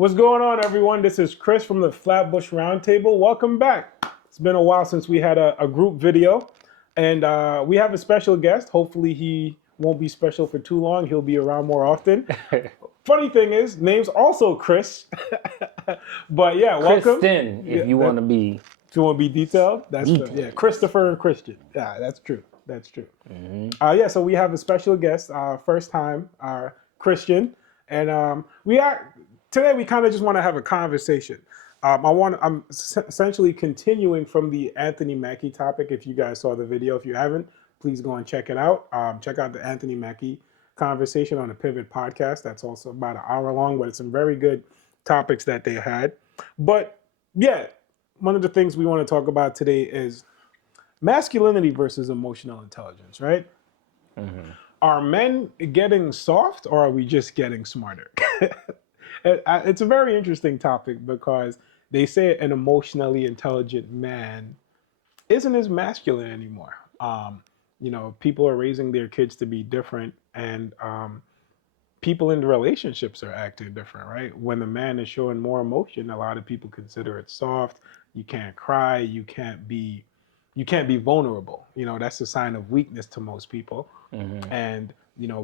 What's going on, everyone? This is Chris from the Flatbush Roundtable. Welcome back. It's been a while since we had a group video, and we have a special guest. Hopefully he won't be special for too long. He'll be around more often. Funny thing is, name's also Chris. But yeah, welcome. Kristen, if you want to be. If you want to be detailed, that's Detailed. Christopher and Christian. Yeah, that's true. That's true. Mm-hmm. So we have a special guest, first time, Christian, and today we kind of just want to have a conversation. I'm essentially continuing from the Anthony Mackie topic. If you guys saw the video, if you haven't, please go and check it out. Check out the Anthony Mackie conversation on the Pivot podcast. That's also about an hour long, but it's some very good topics that they had. But yeah, one of the things we want to talk about today is masculinity versus emotional intelligence, right? Mm-hmm. Are men getting soft, or are we just getting smarter? It's a very interesting topic because they say an emotionally intelligent man isn't as masculine anymore. People are raising their kids to be different, and people in the relationships are acting different, right? When a man is showing more emotion, a lot of people consider it soft. You can't cry. You can't be vulnerable. That's a sign of weakness to most people. Mm-hmm. And,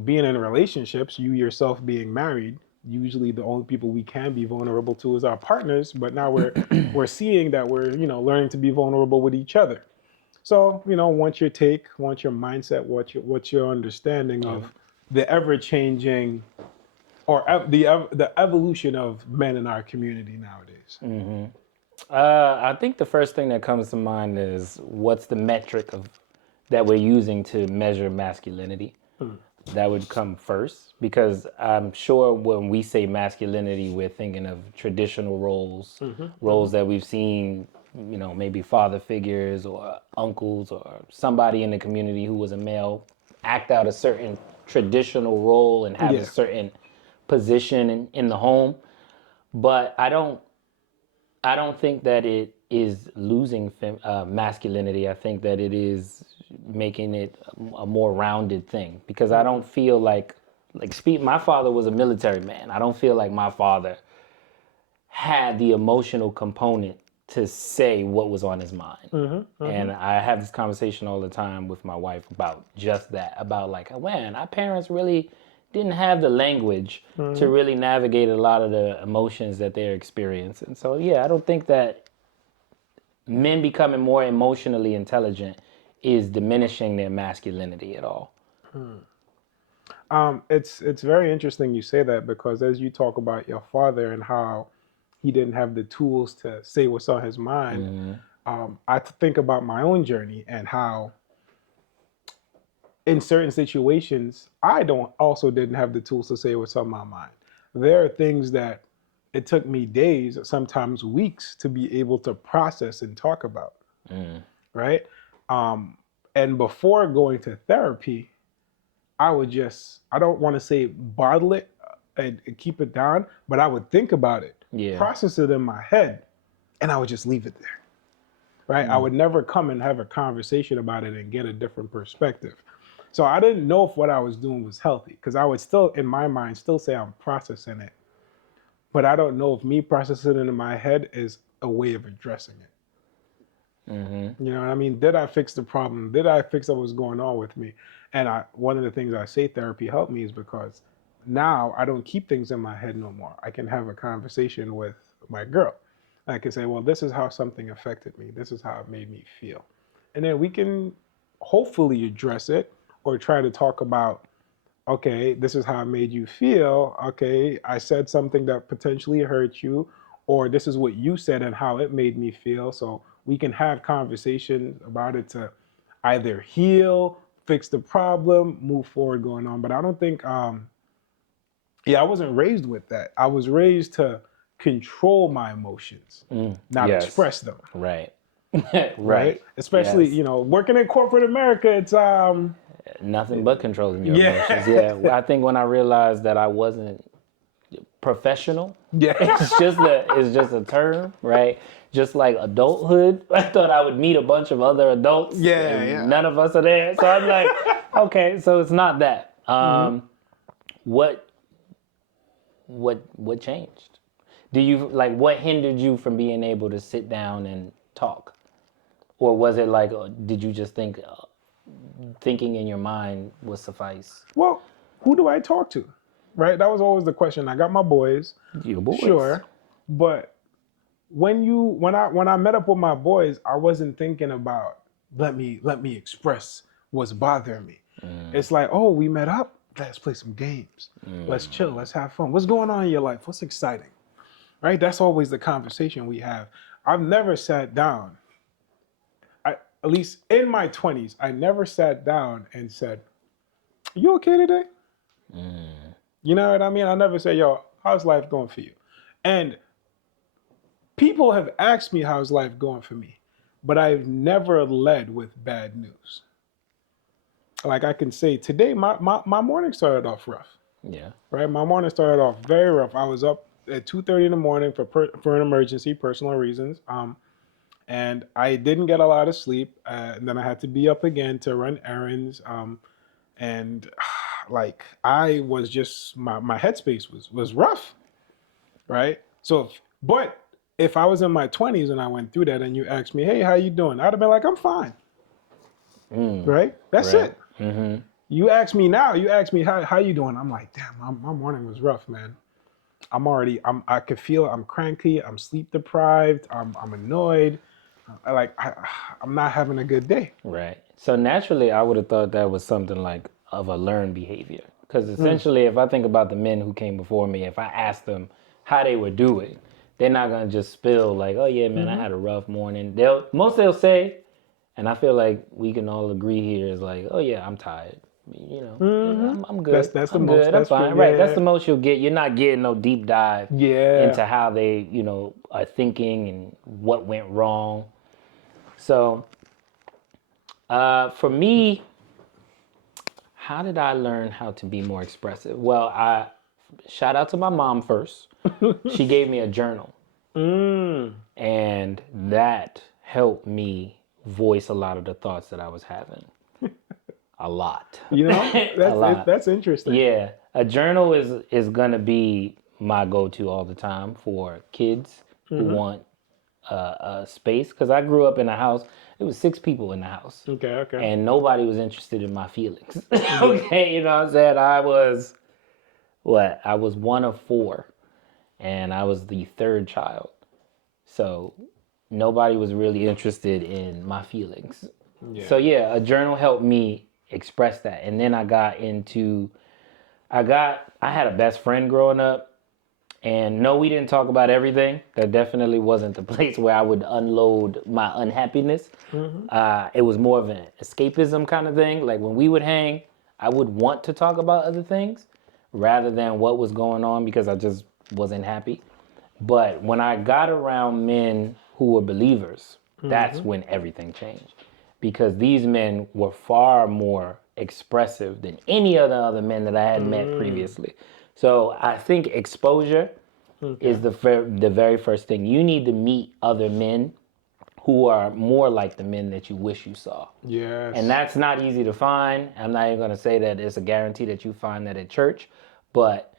being in relationships, you yourself being married, usually the only people we can be vulnerable to is our partners. But now we're seeing that we're, learning to be vulnerable with each other. So, what's your take, what's your mindset, what's your understanding of the ever-changing or the evolution of men in our community nowadays? Mm-hmm. I think the first thing that comes to mind is what's the metric that we're using to measure masculinity. That would come first, because I'm sure when we say masculinity, we're thinking of traditional roles, roles that we've seen, maybe father figures or uncles or somebody in the community who was a male act out a certain traditional role and have a certain position in the home. But I don't think that it is losing masculinity. I think that it is making it a more rounded thing, because I don't feel like my father was a military man. I don't feel like my father had the emotional component to say what was on his mind. And I have this conversation all the time with my wife about just that, about man, our parents really didn't have the language to really navigate a lot of the emotions that they're experiencing. So yeah, I don't think that men becoming more emotionally intelligent is diminishing their masculinity at all. It's very interesting you say that, because as you talk about your father and how he didn't have the tools to say what's on his mind, I think about my own journey and how in certain situations, I didn't have the tools to say what's on my mind. There are things that it took me days, sometimes weeks, to be able to process and talk about, right? And before going to therapy, I don't want to say bottle it and keep it down, but I would think about it, process it in my head, and I would just leave it there, right? I would never come and have a conversation about it and get a different perspective. So I didn't know if what I was doing was healthy, because I would still, in my mind, still say I'm processing it. But I don't know if me processing it in my head is a way of addressing it. You know what I mean? Did I fix the problem? Did I fix what was going on with me? And one of the things I say therapy helped me is because now I don't keep things in my head no more. I can have a conversation with my girl. I can say, well, this is how something affected me. This is how it made me feel. And then we can hopefully address it, or try to talk about, okay, this is how it made you feel. Okay, I said something that potentially hurt you, or this is what you said and how it made me feel. So we can have conversations about it to either heal, fix the problem, move forward, going on. But I don't think, I wasn't raised with that. I was raised to control my emotions, not express them. Right. Right. Especially, working in corporate America, it's nothing but controlling your emotions. Yeah. I think when I realized that I wasn't professional, it's just a term, right? Just like adulthood, I thought I would meet a bunch of other adults. None of us are there. So I'm like, okay, so it's not that. What changed? Do you like what hindered you from being able to sit down and talk? Or was it like, did you just think thinking in your mind would suffice? Well, who do I talk to? Right? That was always the question. I got my boys, Your boys. sure, but when I met up with my boys, I wasn't thinking about let me express what's bothering me. It's like, oh, we met up. Let's play some games. Let's chill. Let's have fun. What's going on in your life? What's exciting? Right? That's always the conversation we have. I've never sat down. At least in my 20s, I never sat down and said, "You okay today?" You know what I mean? I never say, "Yo, how's life going for you?" And people have asked me how's life going for me, but I've never led with bad news. Like I can say today, my morning started off rough. Yeah. Right, my morning started off very rough. I was up at 2:30 in the morning for an emergency, personal reasons. And I didn't get a lot of sleep. And then I had to be up again to run errands. And like I was just my headspace was rough, right? But if I was in my 20s and I went through that, and you asked me, "Hey, how you doing?" I'd have been like, "I'm fine." Right? That's Right. it. You ask me now. You ask me how you doing. I'm like, damn, my morning was rough, man. I could feel I'm cranky. I'm sleep deprived. I'm annoyed. I'm not having a good day. Right. So naturally, I would have thought that was something like of a learned behavior. Because essentially, if I think about the men who came before me, if I asked them how they were doing, they're not gonna just spill like, "Oh yeah, man, I had a rough morning." They'll say, and I feel like we can all agree here is like, "Oh yeah, I'm tired." You know, I'm good. That's the I'm most. good. I'm That's true. fine. Right. That's Yeah. the most you'll get. You're not getting no deep dive Yeah. into how they, are thinking and what went wrong. So for me, how did I learn how to be more expressive? Well, I shout out to my mom first. She gave me a journal, and that helped me voice a lot of the thoughts that I was having. A lot, You know, a lot. that's interesting. Yeah, a journal is gonna be my go-to all the time for kids who want a space. Because I grew up in a house. It was 6 people in the house. Okay. Okay. And nobody was interested in my feelings. Yeah. Okay, you know what I'm saying? I was what? I was one of four, and I was the third child. So nobody was really interested in my feelings. Yeah. So yeah, a journal helped me express that. And then I had a best friend growing up. And no, we didn't talk about everything. That definitely wasn't the place where I would unload my unhappiness. It was more of an escapism kind of thing. Like when we would hang, I would want to talk about other things rather than what was going on because I just wasn't happy. But when I got around men who were believers, that's when everything changed. Because these men were far more expressive than any other men that I had met previously. So I think exposure is the very first thing. You need to meet other men who are more like the men that you wish you saw. Yes. And that's not easy to find. I'm not even going to say that it's a guarantee that you find that at church, but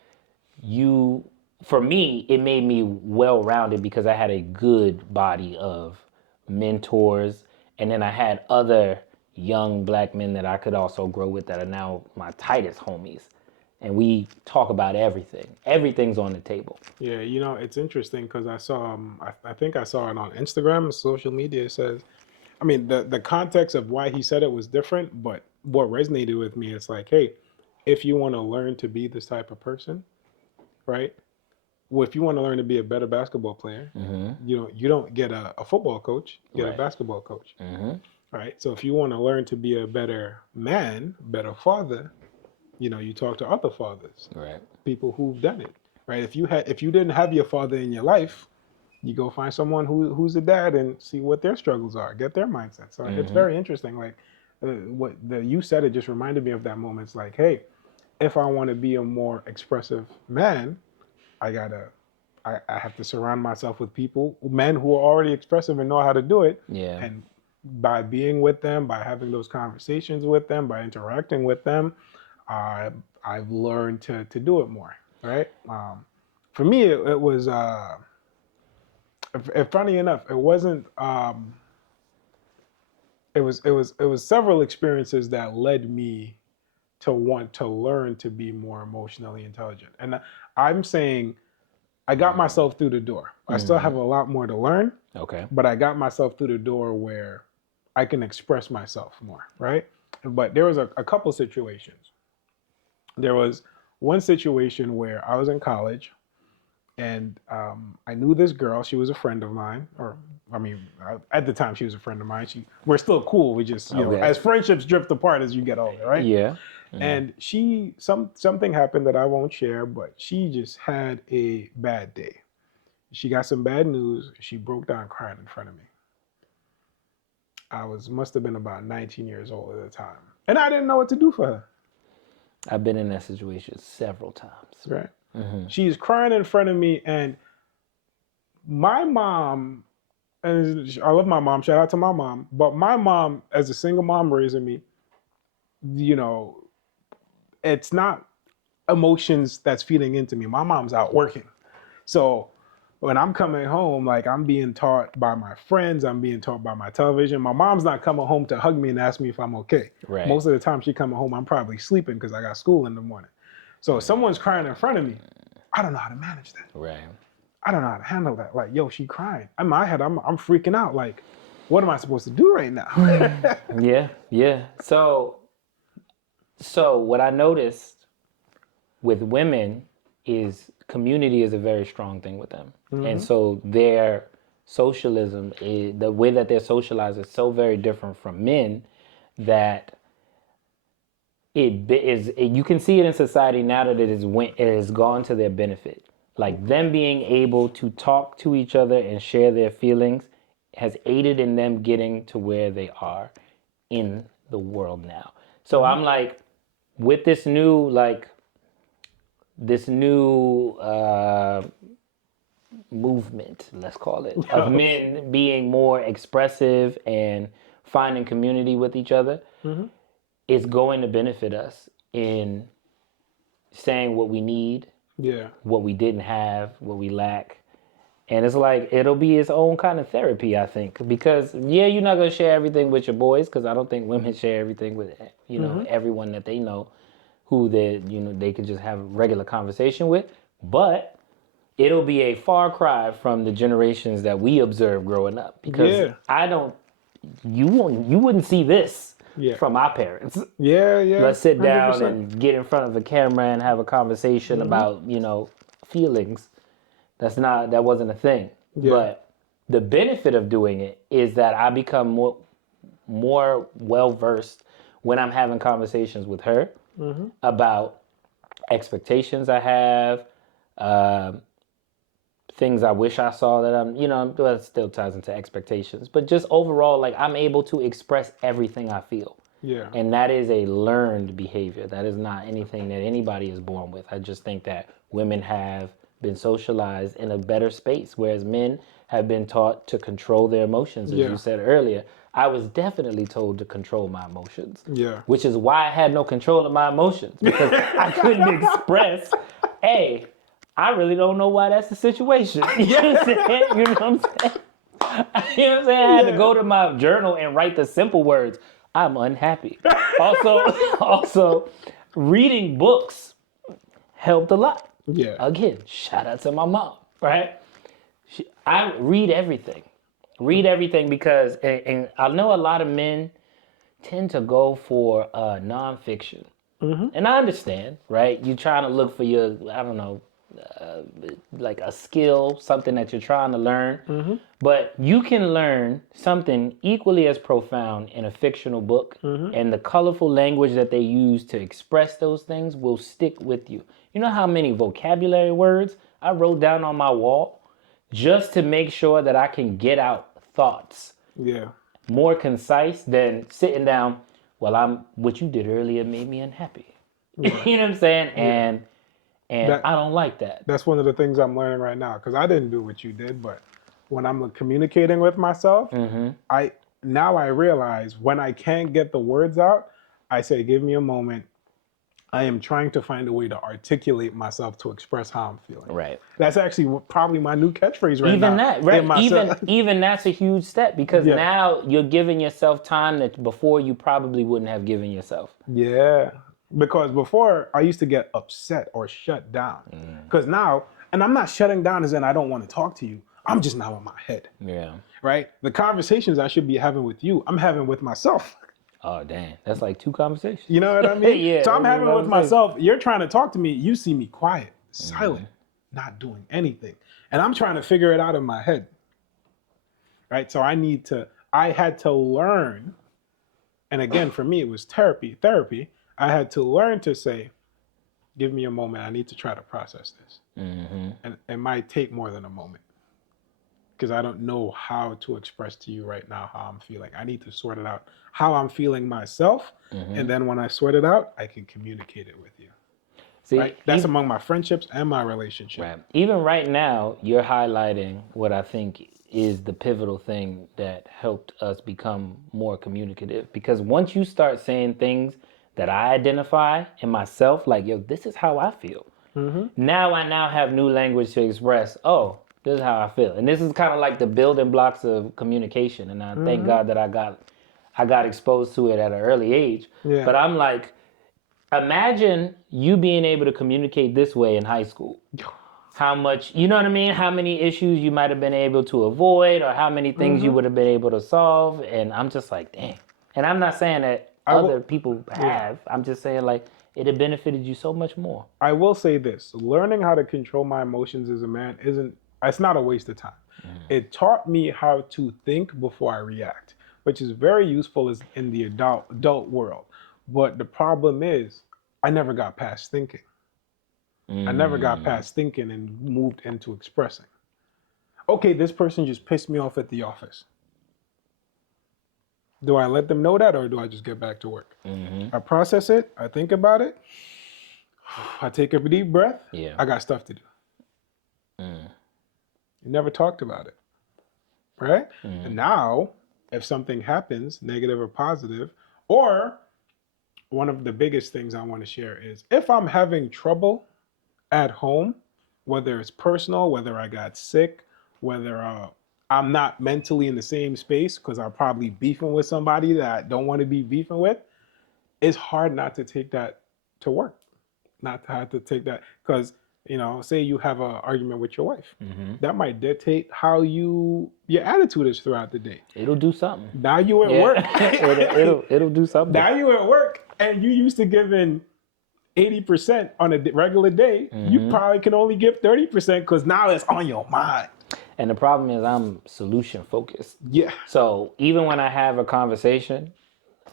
for me, it made me well-rounded because I had a good body of mentors, and then I had other young black men that I could also grow with that are now my tightest homies. And we talk about everything. Everything's on the table. Yeah, it's interesting because I saw, I think I saw it on Instagram, social media. It says, I mean, the context of why he said it was different, but what resonated with me is like, hey, if you want to learn to be this type of person, right? Well, if you want to learn to be a better basketball player, you don't get a football coach, you get a Right. basketball coach, right? So if you want to learn to be a better man, better father, you talk to other fathers, Right. people who've done it, right? If you didn't have your father in your life, you go find someone who's a dad and see what their struggles are, get their mindset. So it's very interesting. Like you said, it just reminded me of that moment. It's like, hey, if I want to be a more expressive man, I have to surround myself with men who are already expressive and know how to do it. Yeah. And by being with them, by having those conversations with them, by interacting with them, I've learned to do it more. Right. For me, it was Funny enough, it wasn't. It was several experiences that led me to want to learn to be more emotionally intelligent. And I'm saying I got myself through the door. I still have a lot more to learn, Okay. but I got myself through the door where I can express myself more, right? But there was a couple situations. There was one situation where I was in college and I knew this girl. She was a friend of mine, or I mean, at the time she was a friend of mine. We're still cool. We just, Okay. as friendships drift apart as you get older, right? Yeah. And something happened that I won't share, but she just had a bad day. She got some bad news. She broke down crying in front of me. Must have been about 19 years old at the time, and I didn't know what to do for her. I've been in that situation several times. Right? She's crying in front of me, and my mom, and I love my mom. Shout out to my mom. But my mom, as a single mom raising me, you know, it's not emotions that's feeding into me. My mom's out working. So when I'm coming home, like I'm being taught by my friends, I'm being taught by my television. My mom's not coming home to hug me and ask me if I'm okay. Right. Most of the time she coming home, I'm probably sleeping because I got school in the morning. So if someone's crying in front of me, I don't know how to manage that. Right. I don't know how to handle that. Like, yo, she crying. In my head, I'm freaking out. Like, what am I supposed to do right now? Yeah. Yeah. So what I noticed with women is community is a very strong thing with them. And so their socialism, the way that they're socialized is so very different from men that you can see it in society now that it has gone to their benefit. Like them being able to talk to each other and share their feelings has aided in them getting to where they are in the world now. So I'm like, with this new movement, let's call it, of men being more expressive and finding community with each other, it's going to benefit us in saying what we need, Yeah. what we didn't have, what we lack. And it's like, it'll be its own kind of therapy, I think. Because, yeah, you're not going to share everything with your boys, because I don't think women share everything with, everyone that they know who they could just have a regular conversation with. But it'll be a far cry from the generations that we observed growing up. Because you wouldn't see this from our parents. Yeah. Let's sit down 100%. and get in front of a camera and have a conversation about, feelings. That wasn't a thing. Yeah. But the benefit of doing it is that I become more well versed when I'm having conversations with her about expectations I have, things I wish I saw that it still ties into expectations, but just overall, like I'm able to express everything I feel. Yeah. And that is a learned behavior. That is not anything that anybody is born with. I just think that women have been socialized in a better space, whereas men have been taught to control their emotions, as you said earlier. I was definitely told to control my emotions. Yeah. Which is why I had no control of my emotions, because I couldn't express, hey, I really don't know why that's the situation. You know what I'm saying? You know what I'm saying? You know what I'm saying? I had to go to my journal and write the simple words. I'm unhappy. Also, reading books helped a lot. Yeah. Again, shout out to my mom, right? I read everything. Read everything because, and I know a lot of men tend to go for nonfiction. And I understand, right? You're trying to look for your, I don't know, like a skill, something that you're trying to learn. But you can learn something equally as profound in a fictional book, and the colorful language that they use to express those things will stick with you. You know how many vocabulary words I wrote down on my wall just to make sure that I can get out thoughts more concise than sitting down, well, what you did earlier made me unhappy. You know what I'm saying? And I don't like that. That's one of the things I'm learning right now, because I didn't do what you did, but when I'm communicating with myself, I realize when I can't get the words out, I say, give me a moment. I am trying to find a way to articulate myself to express how I'm feeling. Right. That's actually probably my new catchphrase right Even now. that, right? in myself. Even that's a huge step because Yeah. now you're giving yourself time that before you probably wouldn't have given yourself. Yeah. Because before I used to get upset or shut down. Because now, and I'm not shutting down as in I don't want to talk to you. I'm just now in my head. Yeah. Right? The conversations I should be having with you, I'm having with myself. Oh, damn. That's like 2 conversations. You know what I mean? Yeah. So I'm that's having what with I'm saying. myself. You're trying to talk to me. You see me quiet, silent, not doing anything. And I'm trying to figure it out in my head. Right? So I had to learn. And again, for me, it was therapy. I had to learn to say, give me a moment. I need to try to process this. And it might take more than a moment because I don't know how to express to you right now how I'm feeling. I need to sort it out, how I'm feeling myself. And then when I sort it out, I can communicate it with you. See, Right? That's among my friendships and my relationship. right. Even right now, you're highlighting what I think is the pivotal thing that helped us become more communicative. Because once you start saying things that I identify in myself, like, yo, this is how I feel. Now I have new language to express, oh, this is how I feel. And this is kind of like the building blocks of communication. And I thank God that I got exposed to it at an early age. Yeah. But I'm like, imagine you being able to communicate this way in high school. How much, you know what I mean? How many issues you might have been able to avoid or how many things you would have been able to solve. And I'm just like, dang. And I'm not saying that other people have. I'm just saying like it had benefited you so much more. I will say this, learning how to control my emotions as a man it's not a waste of time. It taught me how to think before I react, which is very useful in the adult world. But the problem is I never got past thinking. I never got past thinking and moved into expressing. Okay, this person just pissed me off at the office. Do I let them know that or do I just get back to work? I process it, I think about it, I take a deep breath, Yeah. I got stuff to do. You never talked about it, right? And now, if something happens, negative or positive, or one of the biggest things I want to share is if I'm having trouble at home, whether it's personal, whether I got sick, whether I'm not mentally in the same space because I'm probably beefing with somebody that I don't want to be beefing with, it's hard not to take that to work, not to have to take that because, say you have an argument with your wife. That might dictate how your attitude is throughout the day. It'll do something. Now you at work. it'll do something. Now you at work and you used to giving 80% on a regular day. You probably can only give 30% because now it's on your mind. And the problem is I'm solution focused. Yeah. So even when I have a conversation,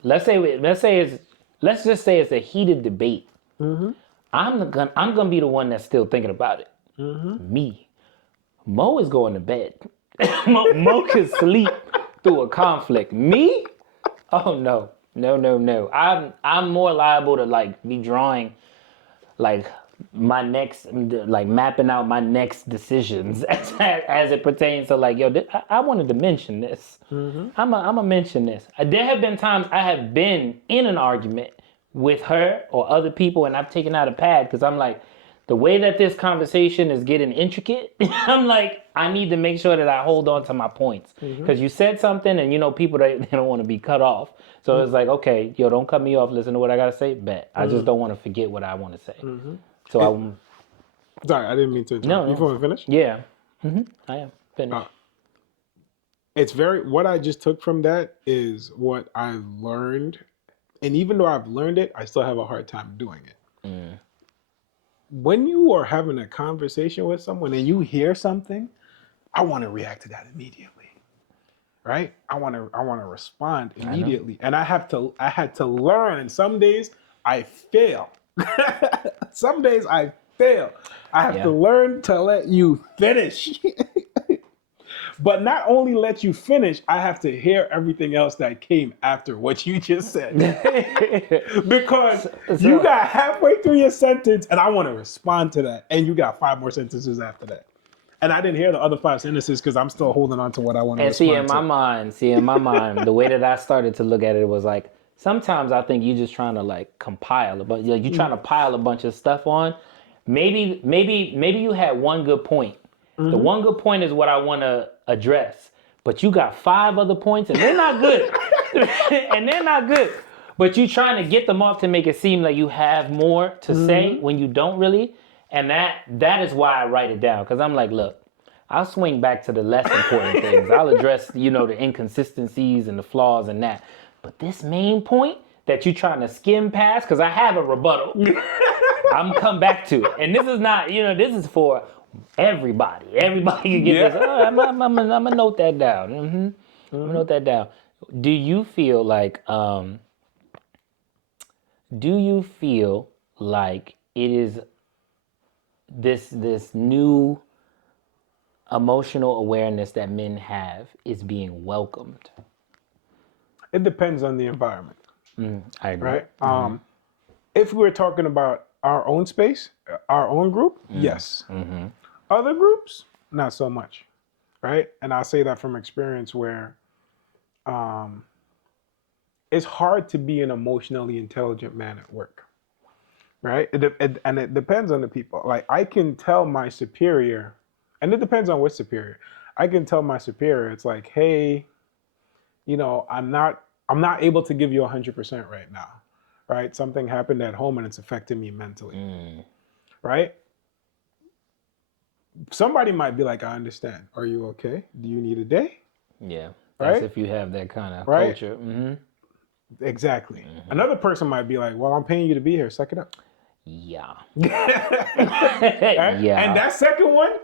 let's just say it's a heated debate. I'm gonna be the one that's still thinking about it. Me. Mo is going to bed. Mo can sleep through a conflict. Me? Oh no. No. I'm more liable to like be drawing like my next, like mapping out my next decisions as it pertains to like, yo, I wanted to mention this. I'm gonna mention this. There have been times I have been in an argument with her or other people and I've taken out a pad because I'm like, the way that this conversation is getting intricate, I'm like, I need to make sure that I hold on to my points. Because you said something and people, they don't want to be cut off. So it's like, okay, yo, don't cut me off. Listen to what I got to say. Bet. I just don't want to forget what I want to say. So Sorry, I didn't mean to interrupt. You want to finish? Yeah. I am finished. What I just took from that is what I learned. And even though I've learned it, I still have a hard time doing it. When you are having a conversation with someone and you hear something, I want to react to that immediately, right? I want to respond immediately, and I had to learn. And some days I fail. Some days I fail. I have to learn to let you finish. But not only let you finish, I have to hear everything else that came after what you just said. Because you got halfway through your sentence and I want to respond to that. And you got 5 more sentences after that. And I didn't hear the other 5 sentences because I'm still holding on to what I want to respond to. And see, in my mind, the way that I started to look at it was like, sometimes I think you're just trying to like compile a bunch. You're trying to pile a bunch of stuff on. Maybe you had one good point. The one good point is what I want to address. But you got 5 other points and they're not good. And they're not good. But you trying to get them off to make it seem like you have more to say when you don't really. And that is why I write it down. Because I'm like, look, I'll swing back to the less important things. I'll address, the inconsistencies and the flaws and that. But this main point that you're trying to skim past, because I have a rebuttal, I'm come back to it. And this is not, this is for everybody. Everybody can get this. Oh, I'm gonna note that down. I'm gonna note that down. Do you feel like it is this new emotional awareness that men have is being welcomed? It depends on the environment, I agree. right? If we're talking about our own space, our own group, yes. Other groups, not so much, right? And I say that from experience where it's hard to be an emotionally intelligent man at work, right? And it depends on the people. Like I can tell my superior, and it depends on which superior. I can tell my superior, it's like, hey, I'm not able to give you 100% right now, right? Something happened at home and it's affecting me mentally, right? Somebody might be like, I understand. Are you okay? Do you need a day? Yeah, that's Right? if you have that kind of Right? culture. Exactly. Another person might be like, well, I'm paying you to be here. Suck it up. Yeah. Right? Yeah. And that second one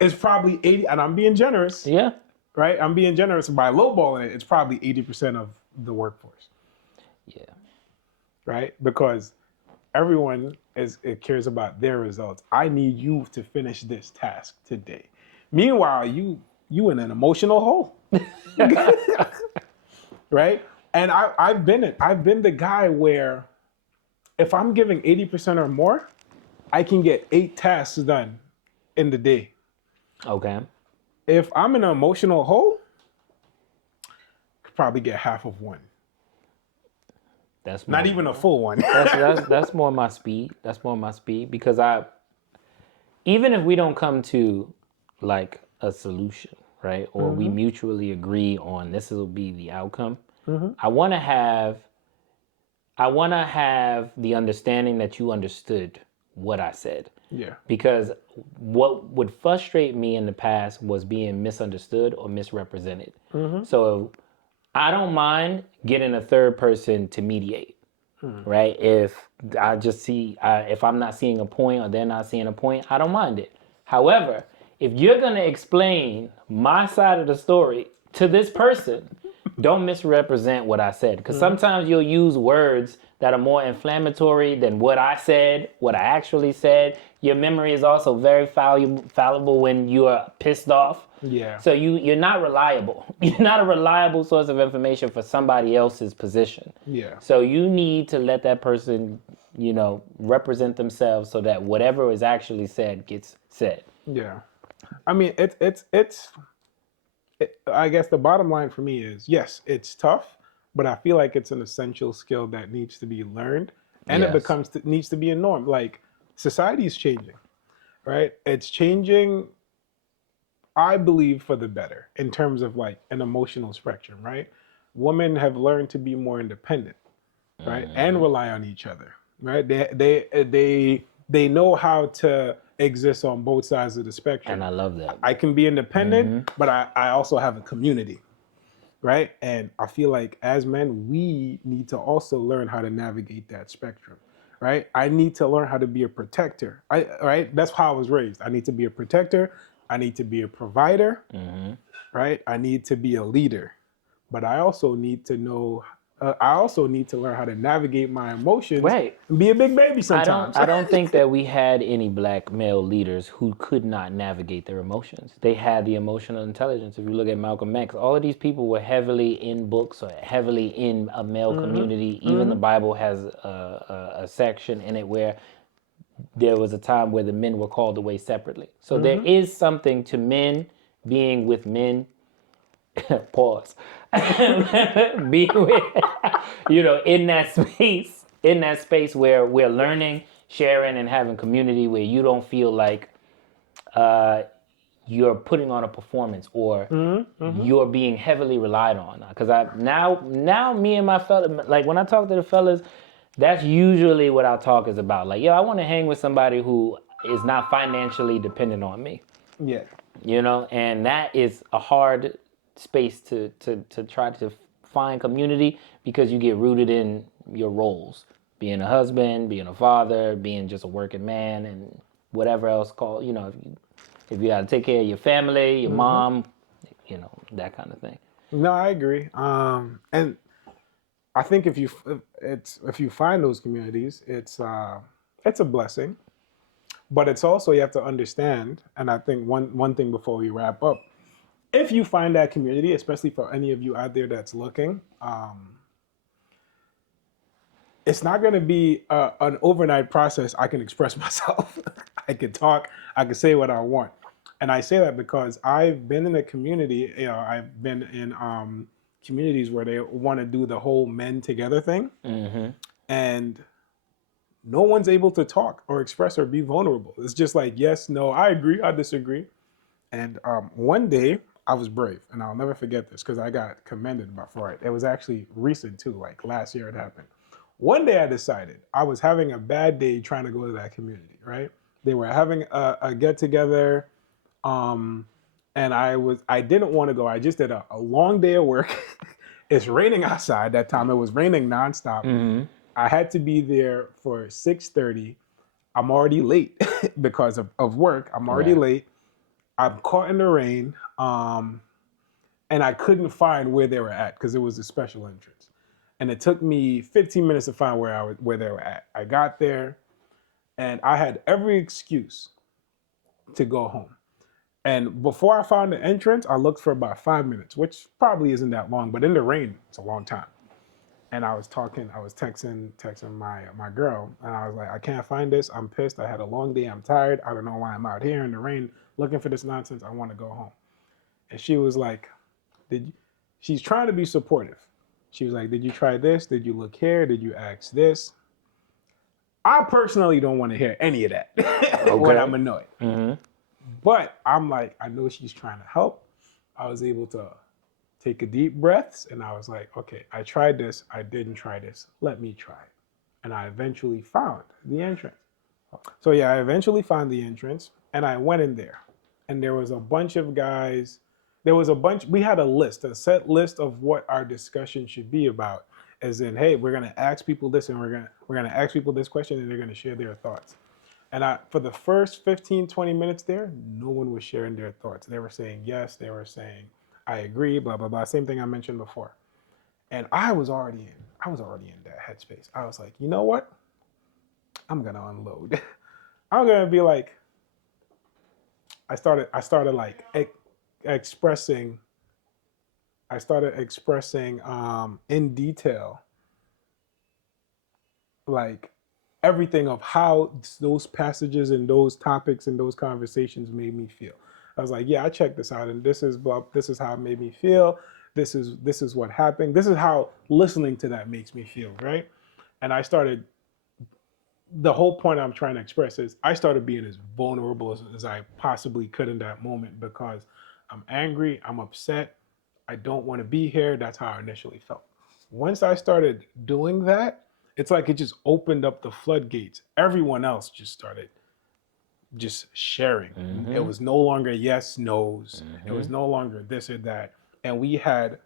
is probably 80, and I'm being generous, Yeah. right? I'm being generous by lowballing it. It's probably 80% of the workforce, Yeah. right? Because everyone cares about their results. I need you to finish this task today. Meanwhile, you in an emotional hole, right? And I've been the guy where if I'm giving 80% or more, I can get 8 tasks done in the day. Okay. If I'm in an emotional hole, I could probably get half of one. That's Not even a full one. that's more my speed. That's more my speed because even if we don't come to like a solution, right? Or we mutually agree on this will be the outcome. I want to have the understanding that you understood what I said. Yeah. Because what would frustrate me in the past was being misunderstood or misrepresented. So I don't mind getting a third person to mediate, right? If I just if I'm not seeing a point or they're not seeing a point, I don't mind it. However, if you're going to explain my side of the story to this person, don't misrepresent what I said. Because sometimes you'll use words that are more inflammatory than what I said, what I actually said. Your memory is also very fallible when you are pissed off. Yeah. So you're not reliable. You're not a reliable source of information for somebody else's position. Yeah. So you need to let that person, represent themselves so that whatever is actually said gets said. Yeah. I mean, I guess the bottom line for me is, yes, it's tough, but I feel like it's an essential skill that needs to be learned, and Yes. it needs to be a norm. Like society is changing, right? It's changing, I believe, for the better in terms of like an emotional spectrum, right? Women have learned to be more independent, right, and rely on each other, right? They know how to exist on both sides of the spectrum. And I love that. I can be independent, but I also have a community, right? And I feel like as men, we need to also learn how to navigate that spectrum, right? I need to learn how to be a protector. Right? That's how I was raised. I need to be a protector. I need to be a provider, right? I need to be a leader, but I also need to know. I also need to learn how to navigate my emotions Right. and be a big baby sometimes. I don't think that we had any black male leaders who could not navigate their emotions. They had the emotional intelligence. If you look at Malcolm X, all of these people were heavily in books or heavily in a male community. Even the Bible has a section in it where there was a time where the men were called away separately. So there is something to men being with men pause, be with, in that space where we're learning, sharing, and having community, where you don't feel like uh, you're putting on a performance or you're being heavily relied on. Because I now me and my fellas, like when I talk to the fellas, that's usually what our talk is about. Like, yo, I want to hang with somebody who is not financially dependent on me. Yeah. And that is a hard space to try to find community, because you get rooted in your roles, being a husband, being a father, being just a working man, and whatever else called, if you got to take care of your family, your mom, that kind of thing. No, I agree. And I think if you find those communities, it's a blessing. But it's also, you have to understand, and I think one thing before we wrap up, if you find that community, especially for any of you out there that's looking, it's not going to be an overnight process. I can express myself, I can talk, I can say what I want, and I say that because I've been in a community. I've been in communities where they want to do the whole men together thing, and no one's able to talk or express or be vulnerable. It's just like, yes, no, I agree, I disagree. And one day I was brave, and I'll never forget this because I got commended for it. It was actually recent too, like last year it happened. One day I decided I was having a bad day trying to go to that community, right? They were having a get together, um, and I didn't want to go. I just did a long day of work. It's raining outside that time. It was raining nonstop. I had to be there for 6:30. I'm already late because of work. I'm already Right. late. I'm caught in the rain, and I couldn't find where they were at because it was a special entrance, and it took me 15 minutes to find where they were at. I got there, and I had every excuse to go home. And before I found the entrance, I looked for about 5 minutes, which probably isn't that long, but in the rain, it's a long time. And I was texting my girl, and I was like, I can't find this. I'm pissed. I had a long day. I'm tired. I don't know why I'm out here in the rain looking for this nonsense. I want to go home. And she was like, did you? She's trying to be supportive. She was like, did you try this? Did you look here? Did you ask this? I personally don't want to hear any of that when I'm Okay. annoyed. But I'm like, I know she's trying to help. I was able to take a deep breaths, and I was like, okay, I tried this. I didn't try this. Let me try it. And I eventually found the entrance. So yeah, I eventually found the entrance, and I went in there, and there was a bunch of guys. There was a bunch. We had a set list of what our discussion should be about. As in, hey, we're gonna ask people this, and we're gonna ask people this question, and they're gonna share their thoughts. And for the first 15, 20 minutes there, no one was sharing their thoughts. They were saying yes, they were saying I agree, blah blah blah. Same thing I mentioned before. And I was already in that headspace. I was like, you know what? I'm gonna unload. I'm gonna be like, I started like expressing in detail, like everything of how those passages and those topics and those conversations made me feel. I was like, yeah, I checked this out, and this is how it made me feel. This is what happened. This is how listening to that makes me feel, right? And I started. The whole point I'm trying to express is I started being as vulnerable as I possibly could in that moment because I'm angry, I'm upset, I don't want to be here. That's how I initially felt. Once I started doing that, it's like it just opened up the floodgates. Everyone else just started just sharing. It was no longer yes, no's. It was no longer this or that. And we had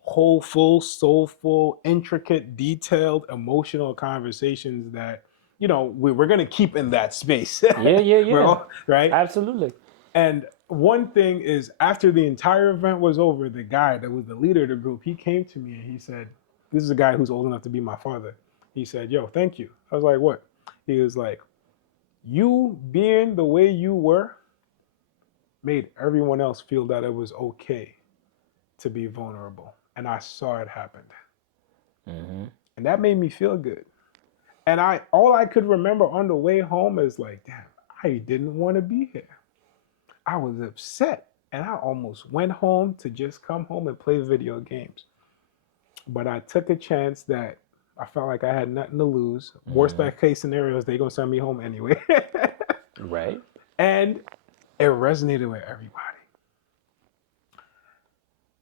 whole, full, soulful, intricate, detailed, emotional conversations that, we're going to keep in that space. Yeah, yeah, We're yeah. all, right? Absolutely. And one thing is, after the entire event was over, the guy that was the leader of the group, he came to me and he said, this is a guy who's old enough to be my father. He said, yo, thank you. I was like, what? He was like, you being the way you were made everyone else feel that it was okay to be vulnerable. And I saw it happen. And that made me feel good. And all I could remember on the way home is like, damn, I didn't want to be here. I was upset. And I almost went home to just come home and play video games. But I took a chance that I felt like I had nothing to lose. Worst case scenarios, they gonna send me home anyway. Right. And it resonated with everybody.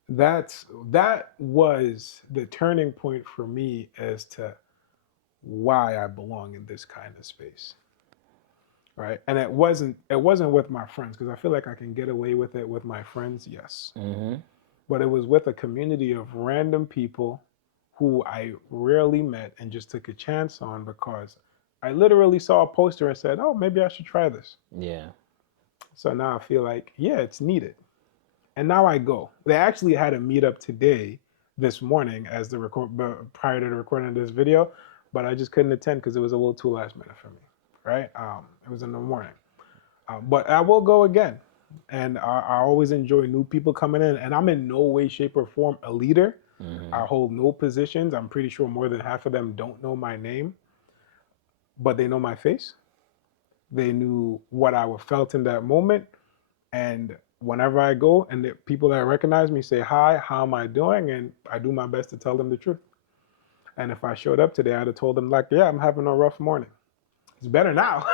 That was the turning point for me as to why I belong in this kind of space. Right. And it wasn't with my friends, because I feel like I can get away with it with my friends, yes. But it was with a community of random people who I rarely met and just took a chance on because I literally saw a poster and said, oh, maybe I should try this. Yeah. So now I feel like, yeah, it's needed. And now I go. They actually had a meetup today, this morning, as the prior to the recording of this video, but I just couldn't attend because it was a little too last minute for me. Right? It was in the morning. But I will go again. And I always enjoy new people coming in. And I'm in no way, shape, or form a leader. I hold no positions. I'm pretty sure more than half of them don't know my name, but they know my face. They knew what I felt in that moment. And whenever I go and the people that recognize me say, hi, how am I doing? And I do my best to tell them the truth. And if I showed up today, I'd have told them, like, yeah, I'm having a rough morning. It's better now.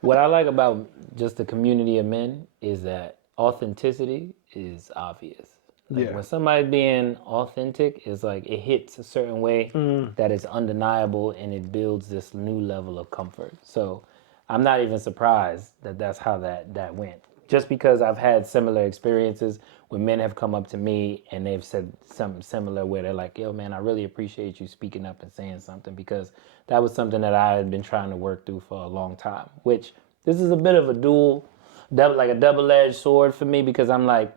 What I like about just the community of men is that authenticity is obvious. Like Yeah. when somebody's being authentic, it's like it hits a certain way that is undeniable, and it builds this new level of comfort. So I'm not even surprised that that's how that went. Just because I've had similar experiences when men have come up to me and they've said something similar where they're like, yo, man, I really appreciate you speaking up and saying something, because that was something that I had been trying to work through for a long time, which this is a bit of a like a double-edged sword for me, because I'm like,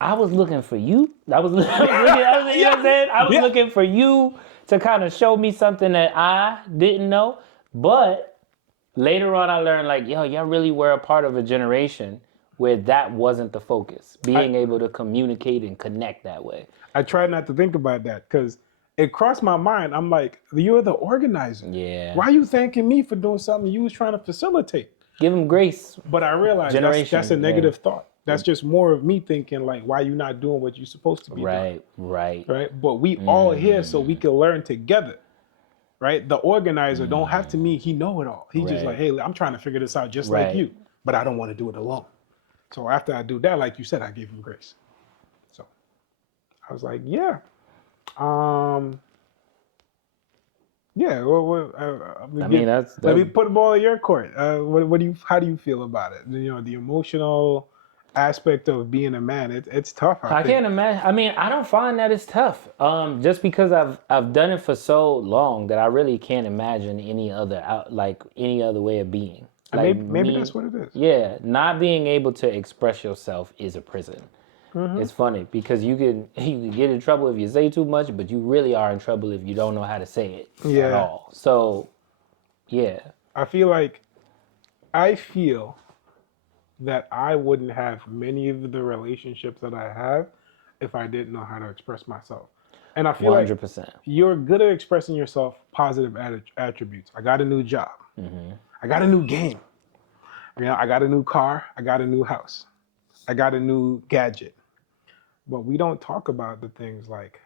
I was looking for you. I was looking, you know what I'm saying? I was Yeah. looking for you to kind of show me something that I didn't know. But later on, I learned like, yo, y'all really were a part of a generation where that wasn't the focus. Being able to communicate and connect that way. I try not to think about that because it crossed my mind. I'm like, you're the organizer. Yeah. Why are you thanking me for doing something you was trying to facilitate? Give them grace. But I realized that's a Generation, negative thought. That's just more of me thinking like, why you not doing what you're supposed to be doing? Right. Right. But we all here so we can learn together. Right. The organizer don't have to mean he know it all. He just like, Right. hey, I'm trying to figure this out just like Right. you, but I don't want to do it alone. So after I do that, like you said, I gave him grace. So I was like, yeah. Yeah, I mean, let me put the ball in your court. How do you feel about it? The emotional aspect of being a man. It's tough. I I think. can't imagine. I mean, I don't find that it's tough. Just because I've done it for so long that I really can't imagine any other any other way of being. And Like maybe that's me, what it is. yeah, not being able to express yourself is a prison. It's funny because you can you can get in trouble if you say too much, but you really are in trouble if you don't know how to say it at Yeah, all. So, yeah. I feel that I wouldn't have many of the relationships that I have if I didn't know how to express myself. And I feel like 100%. you're good at expressing yourself positive attributes. I got a new job. I got a new game. I got a new car. I got a new house. I got a new gadget. But we don't talk about the things like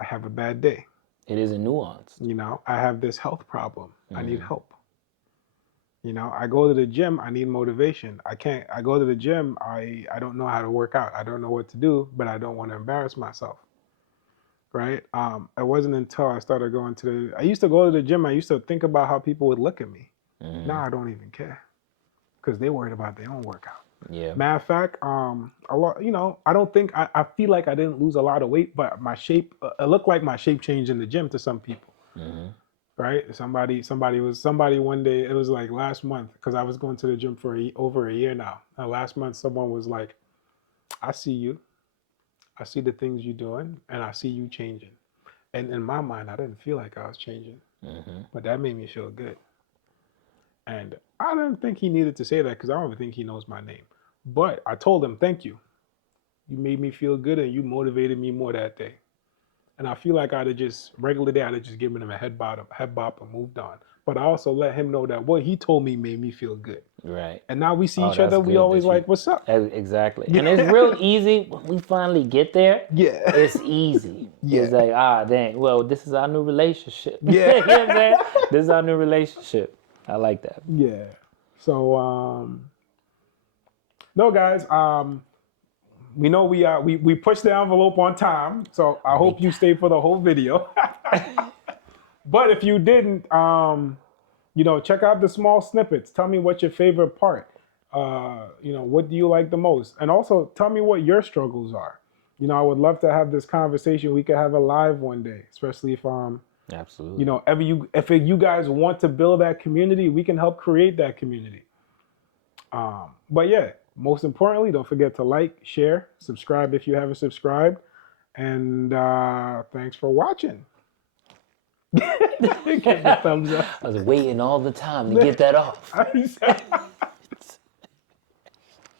I have a bad day. It is a nuance. I have this health problem. I need help. I go to the gym, I need motivation. I go to the gym, I don't know how to work out. I don't know what to do, but I don't want to embarrass myself. Right? It wasn't until I started I used to go to the gym, I used to think about how people would look at me. Now I don't even care because they're worried about their own workout. Yeah. Matter of fact, a lot, I don't think, I feel like I didn't lose a lot of weight, but my shape, it looked like my shape changed in the gym to some people. Right? Somebody one day, it was like last month, because I was going to the gym for over a year now. And last month, someone was like, I see you. I see the things you're doing, and I see you changing. And in my mind, I didn't feel like I was changing, but that made me feel good. And I didn't think he needed to say that because I don't even think he knows my name. But I told him, thank you. You made me feel good and you motivated me more that day. And I feel like I'd have just, regular day, I'd have just given him a head bop and moved on. But I also let him know that what he told me made me feel good. Right. And now we see Oh, each that's other. We good always that you. like, what's up? Exactly. And it's real easy when we finally get there. Yeah. It's easy. Yeah. It's like, dang, well, this is our new relationship. Yeah. You know what I'm saying? This is our new relationship. I like that. Yeah. So, no, guys. We know we pushed the envelope on time, so I hope you stayed for the whole video. But if you didn't, check out the small snippets. Tell me what's your favorite part. What do you like the most? And also tell me what your struggles are. I would love to have this conversation. We could have a live one day, especially if Absolutely. if you guys want to build that community, we can help create that community. But yeah, most importantly, don't forget to like, share, subscribe if you haven't subscribed. And thanks for watching. Give a thumbs up. I was waiting all the time to get that off.